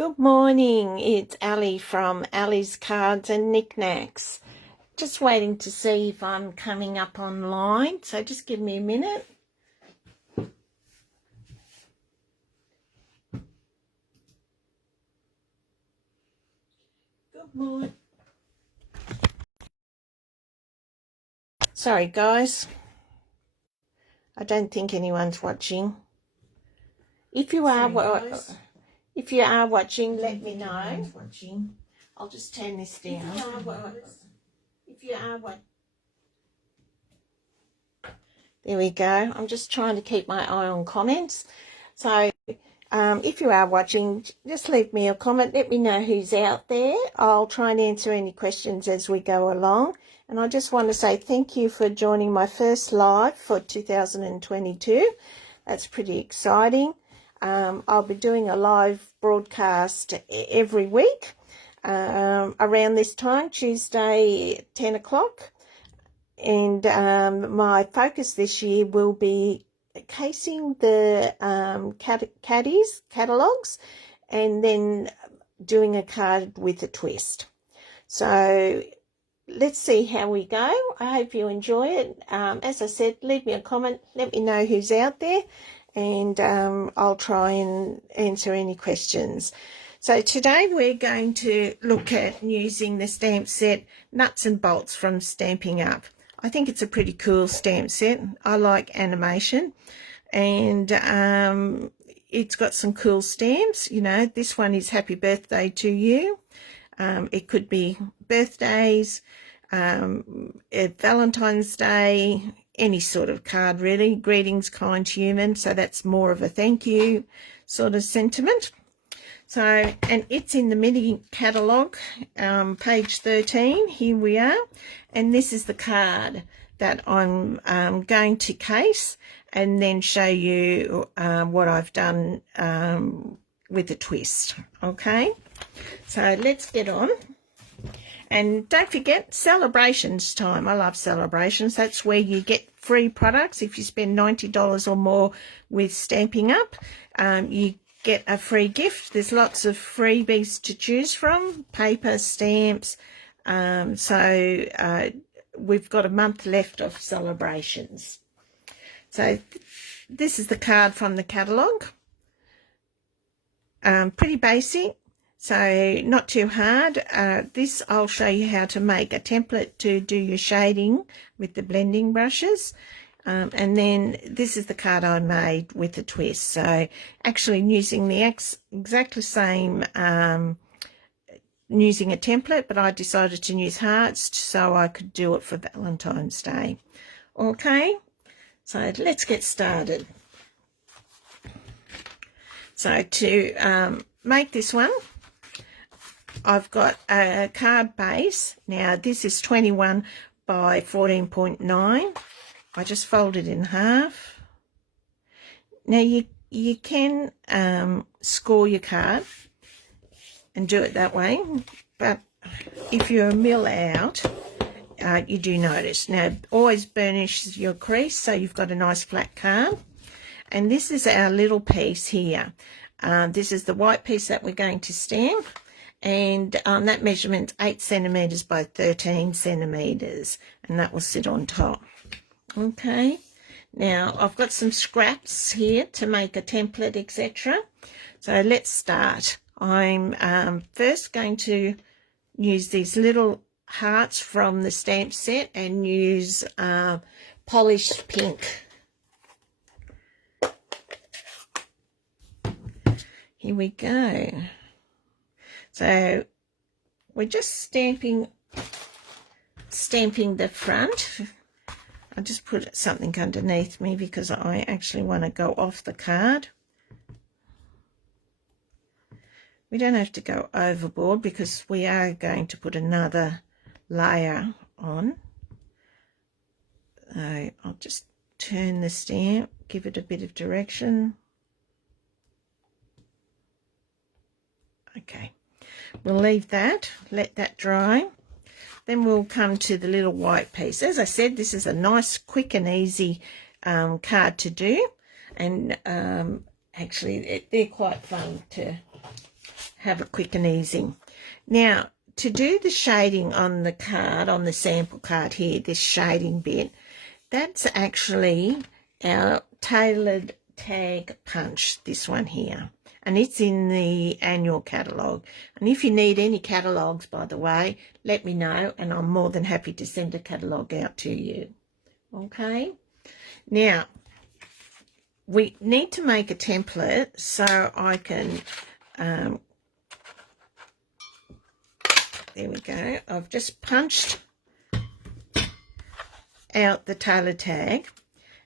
Good morning, it's Ali from Ali's Cards and Knickknacks. Just waiting to see if I'm coming up online, so just give me a minute. Good morning. Sorry guys, I don't think anyone's watching. If you are watching, let me know. I'll just turn this down. If you are watching. There we go. I'm just trying to keep my eye on comments. So if you are watching, just leave me a comment. Let me know who's out there. I'll try and answer any questions as we go along. And I just want to say thank you for joining my first live for 2022. That's pretty exciting. I'll be doing a live broadcast every week around this time, Tuesday, 10 o'clock. And my focus this year will be casing the catalogues and then doing a card with a twist. So let's see how we go. I hope you enjoy it. As I said, leave me a comment. Let me know who's out there, and I'll try and answer any questions. So today we're going to look at using the stamp set Nuts and Bolts from Stampin'Up. I think it's a pretty cool stamp set. I like animation, and it's got some cool stamps. You know, this one is Happy Birthday to You. It could be birthdays, Valentine's Day, any sort of card really. Greetings, kind human. So that's more of a thank you sort of sentiment. So, and it's in the mini catalogue, page 13. Here we are. And this is the card that I'm going to case and then show you what I've done with a twist. Okay, so let's get on. And don't forget, celebrations time. I love celebrations. That's where you get free products. If you spend $90 or more with Stampin'Up, you get a free gift. There's lots of freebies to choose from, paper, stamps. So we've got a month left of celebrations. So this is the card from the catalogue. Pretty basic, so not too hard. This I'll show you how to make a template to do your shading with the blending brushes. And then this is the card I made with a twist. So actually using the exactly same, using a template, but I decided to use hearts so I could do it for Valentine's Day. Okay, so let's get started. So to make this one, I've got a card base. Now this is 21 by 14.9. I just fold it in half. Now you can score your card and do it that way, but if you're a mill out, you do notice. Now always burnish your crease so you've got a nice flat card. And this is our little piece here. This is the white piece that we're going to stamp, and that measurement's 8 centimetres by 13 centimetres, and that will sit on top. Okay, now I've got some scraps here to make a template, etc. So let's start. I'm first going to use these little hearts from the stamp set and use polished pink. Here we go. So we're just stamping the front. I just put something underneath me because I actually want to go off the card. We don't have to go overboard because we are going to put another layer on. So I'll just turn the stamp, give it a bit of direction. Okay, we'll leave that, let that dry. Then we'll come to the little white piece. As I said, this is a nice, quick and easy card to do. And actually, they're quite fun to have it quick and easy. Now, to do the shading on the card, on the sample card here, this shading bit, that's actually our tailored tag punch, this one here. And it's in the annual catalogue. And if you need any catalogues, by the way, let me know, and I'm more than happy to send a catalogue out to you. Okay? Now, we need to make a template so I can, there we go. I've just punched out the tailor tag,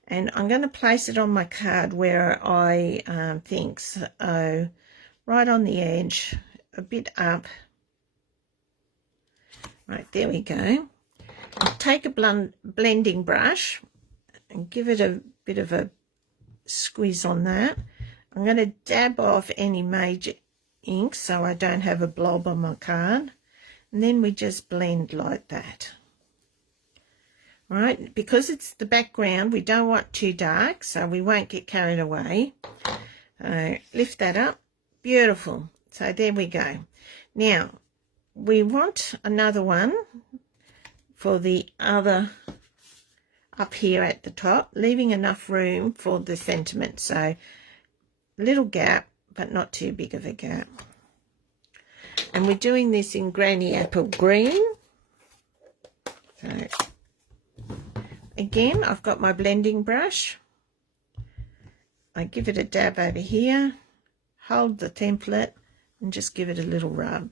and I'm going to place it on my card where I think, so right on the edge, a bit up. Right, there we go. I'll take a blending brush and give it a bit of a squeeze on that. I'm going to dab off any major ink so I don't have a blob on my card, and then we just blend like that. Right, because it's the background, we don't want too dark, so we won't get carried away. Lift that up. Beautiful. So there we go. Now, we want another one for the other up here at the top, leaving enough room for the sentiment. So, little gap, but not too big of a gap. And we're doing this in Granny Apple Green. So, again, I've got my blending brush. I give it a dab over here, hold the template, and just give it a little rub.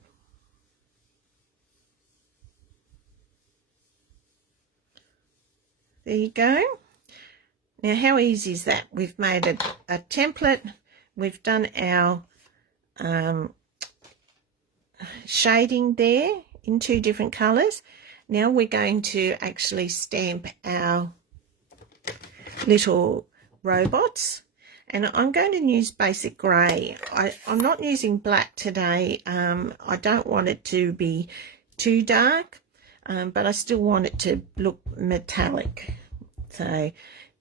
There you go. Now, how easy is that? We've made a template. We've done our shading there in 2 different colours. Now we're going to actually stamp our little robots. And I'm going to use basic grey. I'm not using black today. I don't want it to be too dark. But I still want it to look metallic. So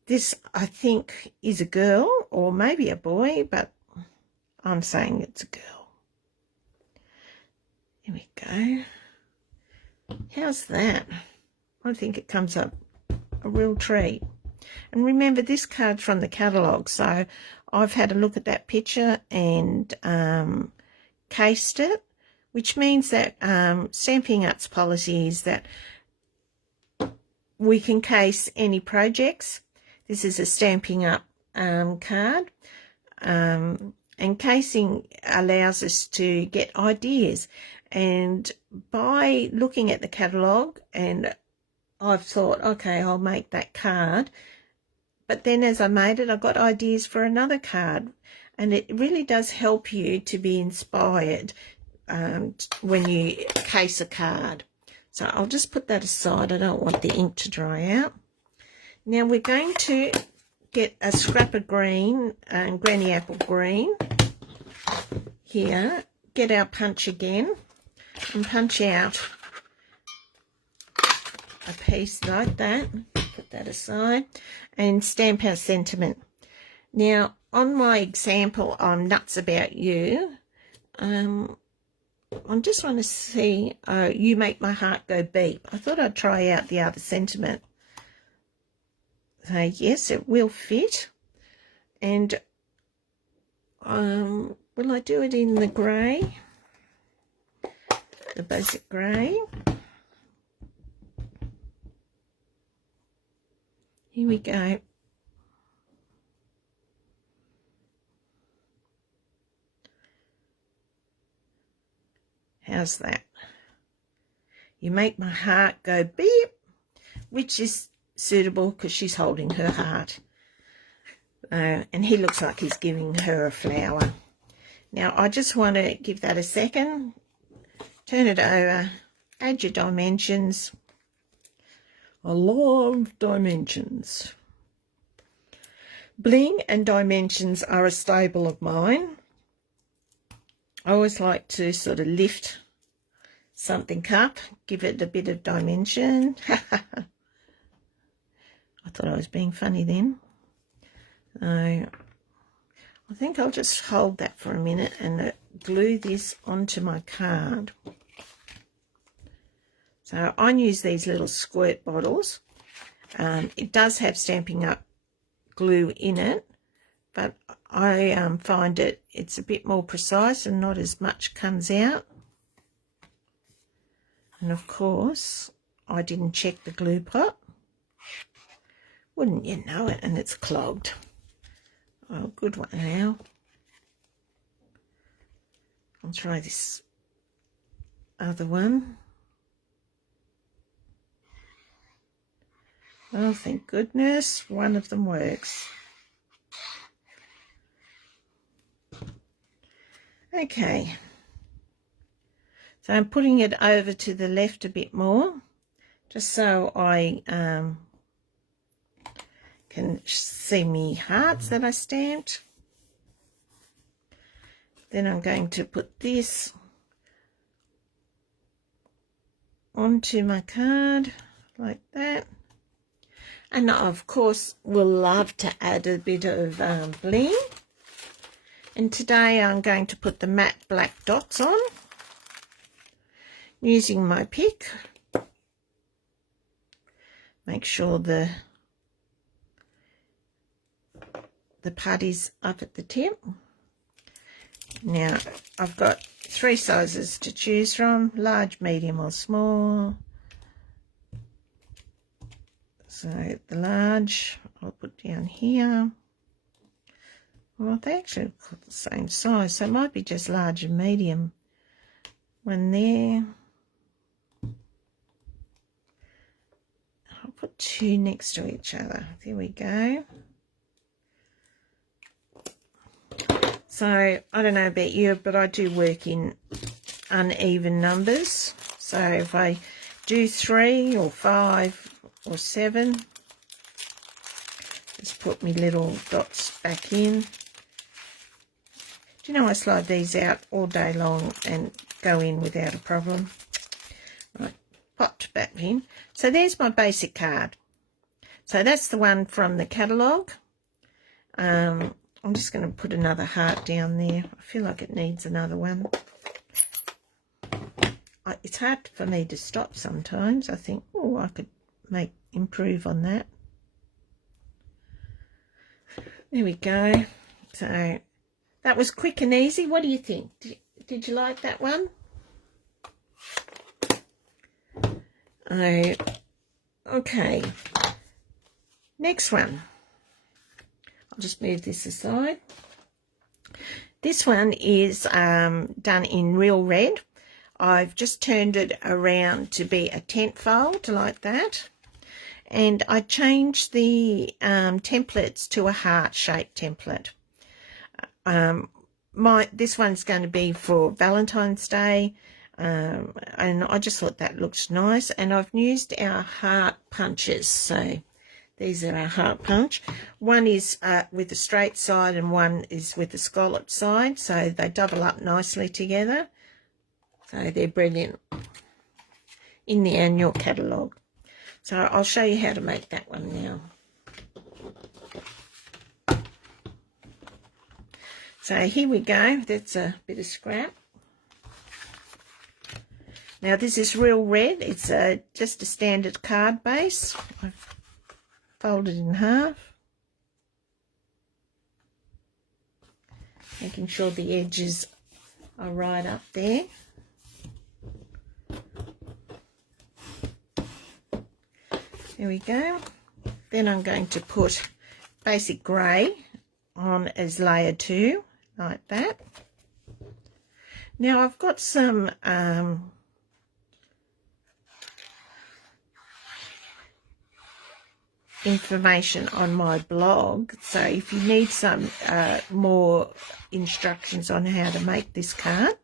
this, I think, is a girl or maybe a boy, but I'm saying it's a girl. Here we go. How's that? I think it comes up a real treat. And remember, this card's from the catalogue, so I've had a look at that picture and cased it, which means that Stampin' Up's policy is that we can case any projects. This is a Stampin' Up card, and casing allows us to get ideas. And by looking at the catalogue, and I've thought, okay, I'll make that card. But then as I made it, I got ideas for another card. And it really does help you to be inspired when you case a card. So I'll just put that aside. I don't want the ink to dry out. Now we're going to get a scrap of green, Granny Apple Green here. Get our punch again and punch out a piece like that. Put that aside and stamp our sentiment. Now on my example, I'm nuts about you. I just want to see, you make my heart go beep. I thought I'd try out the other sentiment. So yes, it will fit. And will I do it in the grey? The basic grey. Here we go. How's that? You make my heart go beep, which is suitable because she's holding her heart. And he looks like he's giving her a flower. Now, I just want to give that a second. Turn it over. Add your dimensions. I love dimensions. Bling and dimensions are a staple of mine. I always like to sort of lift something up, give it a bit of dimension. I thought I was being funny then. I I think I'll just hold that for a minute and glue this onto my card. So I use these little squirt bottles. It does have Stampin' Up glue in it, but I find it's a bit more precise and not as much comes out. And of course, I didn't check the glue pot. Wouldn't you know it? And it's clogged. Oh, good one now. I'll try this other one. Oh, thank goodness, one of them works. Okay. So I'm putting it over to the left a bit more, just so I can see me hearts that I stamped. Then I'm going to put this onto my card like that. And I, of course, will love to add a bit of bling. And today I'm going to put the matte black dots on using my pick. Make sure the putty's up at the tip. Now, I've got 3 sizes to choose from, large, medium or small. So the large I'll put down here. Well, they actually look the same size, so it might be just large and medium. One there. I'll put 2 next to each other. There we go. So, I don't know about you, but I do work in uneven numbers. So, if I do 3 or 5 or 7, just put my little dots back in. Do you know I slide these out all day long and go in without a problem? Right, popped back in. So, there's my basic card. So, that's the one from the catalogue. I'm just going to put another heart down there. I feel like it needs another one. It's hard for me to stop sometimes. I think, oh, I could improve on that. There we go. So that was quick and easy. What do you think? Did you like that one? Okay. Next one. I'll just move this aside. This one is done in real red. I've just turned it around to be a tent fold like that. And I changed the templates to a heart-shaped template. This one's going to be for Valentine's Day. And I just thought that looks nice. And I've used our heart punches. So these are our heart punch. One is with a straight side and one is with a scalloped side. So they double up nicely together. So they're brilliant in the annual catalogue. So I'll show you how to make that one now. So here we go. That's a bit of scrap. Now this is real red. It's just a standard card base. I've folded in half. Making sure the edges are right up there. There we go. Then I'm going to put basic grey on as layer 2, like that. Now I've got some information on my blog, so if you need some more instructions on how to make this card,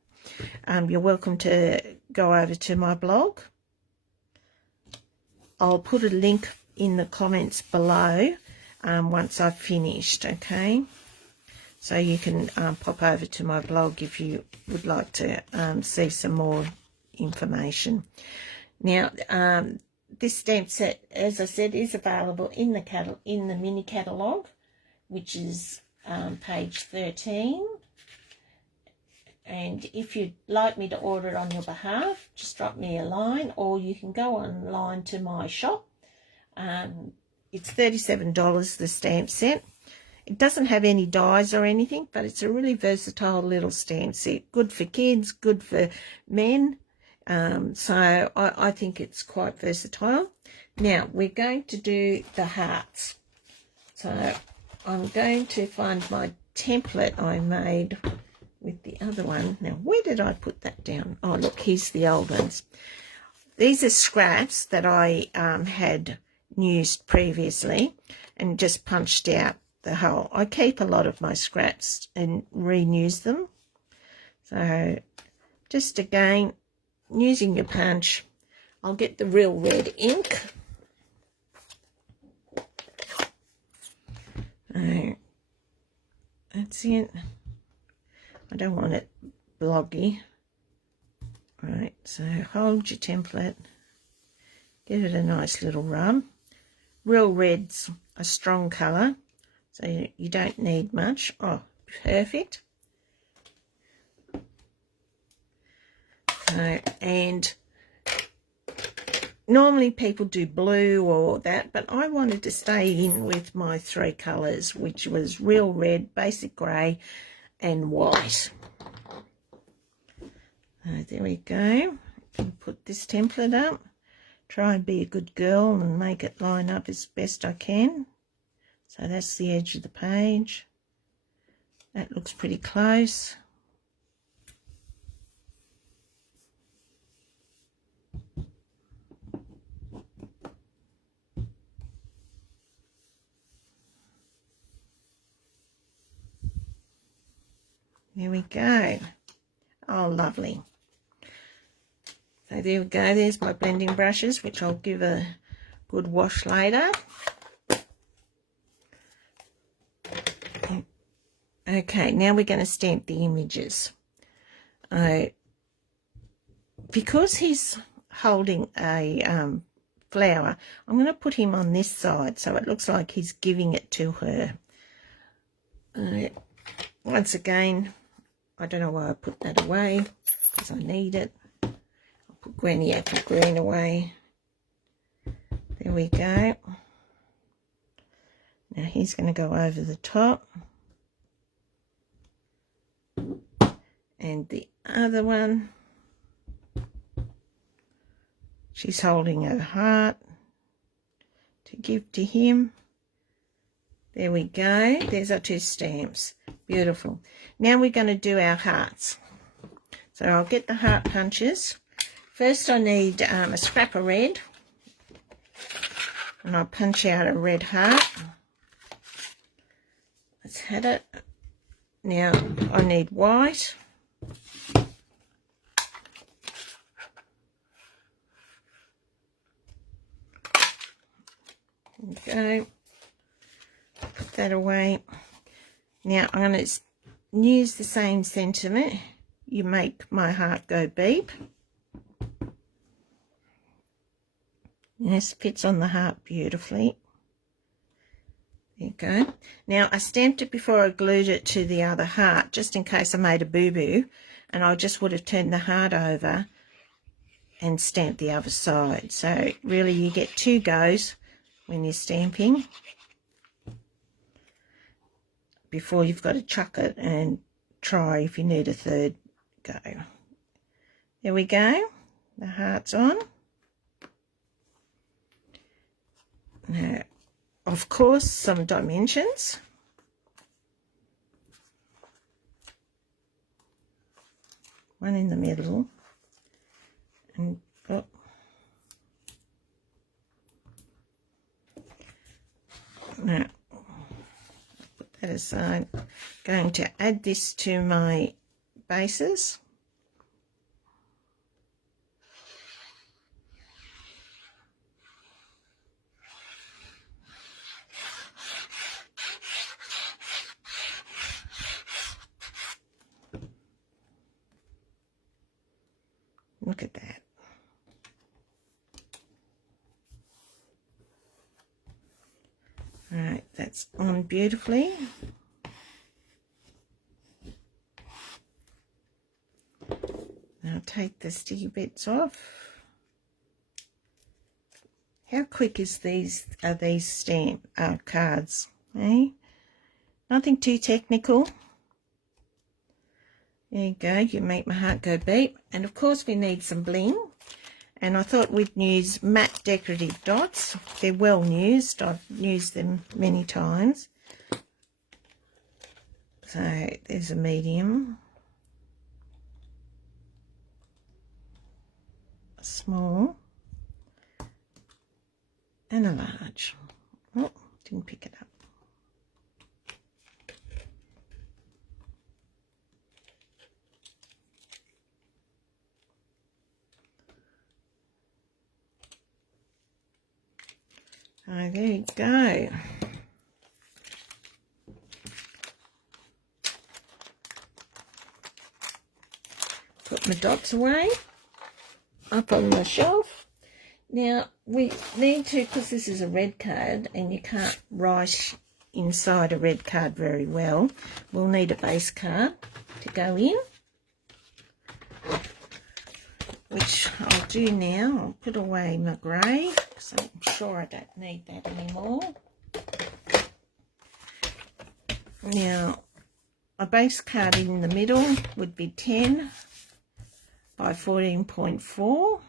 you're welcome to go over to my blog. I'll put a link in the comments below once I've finished, okay? So you can pop over to my blog if you would like to see some more information. Now, this stamp set, as I said, is available in the mini catalogue, which is page 13. And if you'd like me to order it on your behalf, just drop me a line, or you can go online to my shop. It's $37, the stamp set. It doesn't have any dies or anything, but it's a really versatile little stamp set. Good for kids, good for men. So I think it's quite versatile. Now, we're going to do the hearts. So I'm going to find my template I made with the other one. Now, where did I put that down? Oh, look, here's the old ones. These are scraps that I had used previously and just punched out the hole. I keep a lot of my scraps and reuse them. So just again, using your punch, I'll get the real red ink. So that's it. I don't want it bloggy. Right, so hold your template, give it a nice little rub. Real red's a strong colour, so you don't need much. Oh, perfect. So, and normally people do blue or that, but I wanted to stay in with my three colours, which was real red, basic grey, and white. So there we go. Put this template up. Try and be a good girl and make it line up as best I can. So that's the edge of the page. That looks pretty close. There we go. Oh, lovely. So there we go. There's my blending brushes, which I'll give a good wash later. Okay, now we're going to stamp the images. Because he's holding a flower, I'm going to put him on this side so it looks like he's giving it to her. Once again, I don't know why I put that away, because I need it. I'll put Granny Apple Green away. There we go. Now he's going to go over the top. And the other one, she's holding her heart to give to him. There we go. There's our two stamps. Beautiful. Now we're going to do our hearts. So I'll get the heart punches. First I need a scrap of red. And I'll punch out a red heart. Let's have it. Now I need white. Okay. Put that away. Now I'm going to use the same sentiment. You make my heart go beep. This fits on the heart beautifully. There you go. Now I stamped it before I glued it to the other heart, just in case I made a boo-boo, and I just would have turned the heart over and stamped the other side. So really you get two goes when you're stamping before you've got to chuck it and try if you need a third go. There we go. The heart's on. Now, of course, some dimensions. One in the middle. And oh. Now, put that aside. Going to add this to my bases. Look at that. All right, that's on beautifully. I'll take the sticky bits off. How quick are these stamp cards? Eh? Nothing too technical. There you go. You make my heart go beep. And of course we need some bling. And I thought we'd use matte decorative dots. They're well used. I've used them many times. So there's a medium, a small, and a large. Oh, didn't pick it up. So there you go. Put my dots away up on the shelf. Now we need to, because this is a red card and you can't write inside a red card very well, we'll need a base card to go in, which I'll do now. I'll put away my grey because I'm sure I don't need that anymore. Now a base card in the middle would be 10 by 14.4.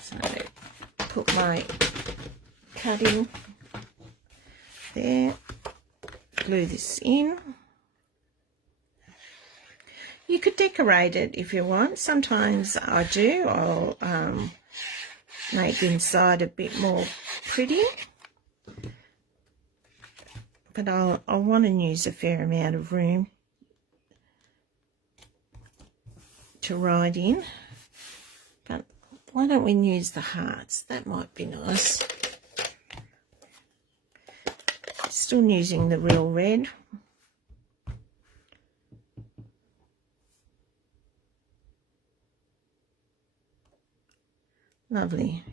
So put my cutting there, glue this in. You could decorate it if you want. Sometimes I do. I'll make the inside a bit more pretty. But I'll want to use a fair amount of room to write in. But why don't we use the hearts? That might be nice. Still using the real red. Lovely.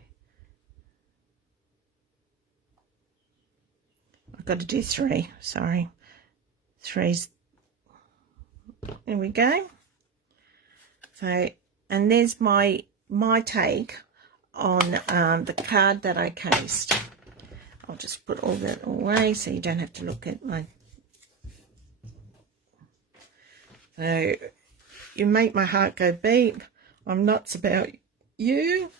I've got to do 3, sorry. 3's, there we go. So, and there's my take on the card that I cased. I'll just put all that away so you don't have to look at my... So, you make my heart go beep. I'm nuts about you.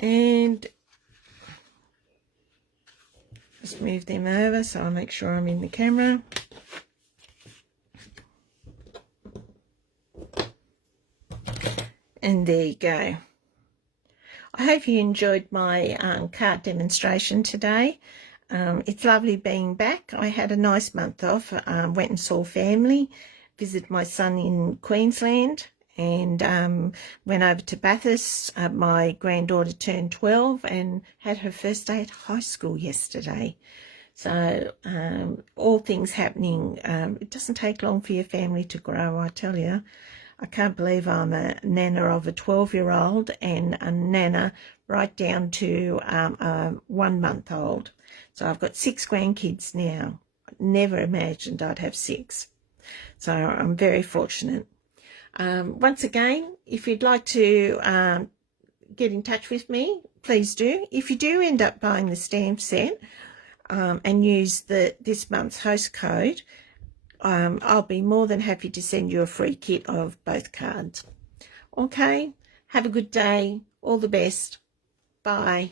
And just move them over so I make sure I'm in the camera. And there you go. I hope you enjoyed my card demonstration today. It's lovely being back. I had a nice month off. Went and saw family, visited my son in Queensland, and went over to Bathurst. My granddaughter turned 12 and had her first day at high school yesterday. So all things happening. It doesn't take long for your family to grow, I tell you. I can't believe I'm a nana of a 12-year-old and a nana right down to a 1-month-old. So I've got 6 grandkids now. Never imagined I'd have 6. So I'm very fortunate. Once again, if you'd like to get in touch with me, please do. If you do end up buying the stamp set and use this month's host code, I'll be more than happy to send you a free kit of both cards. Okay, have a good day. All the best. Bye.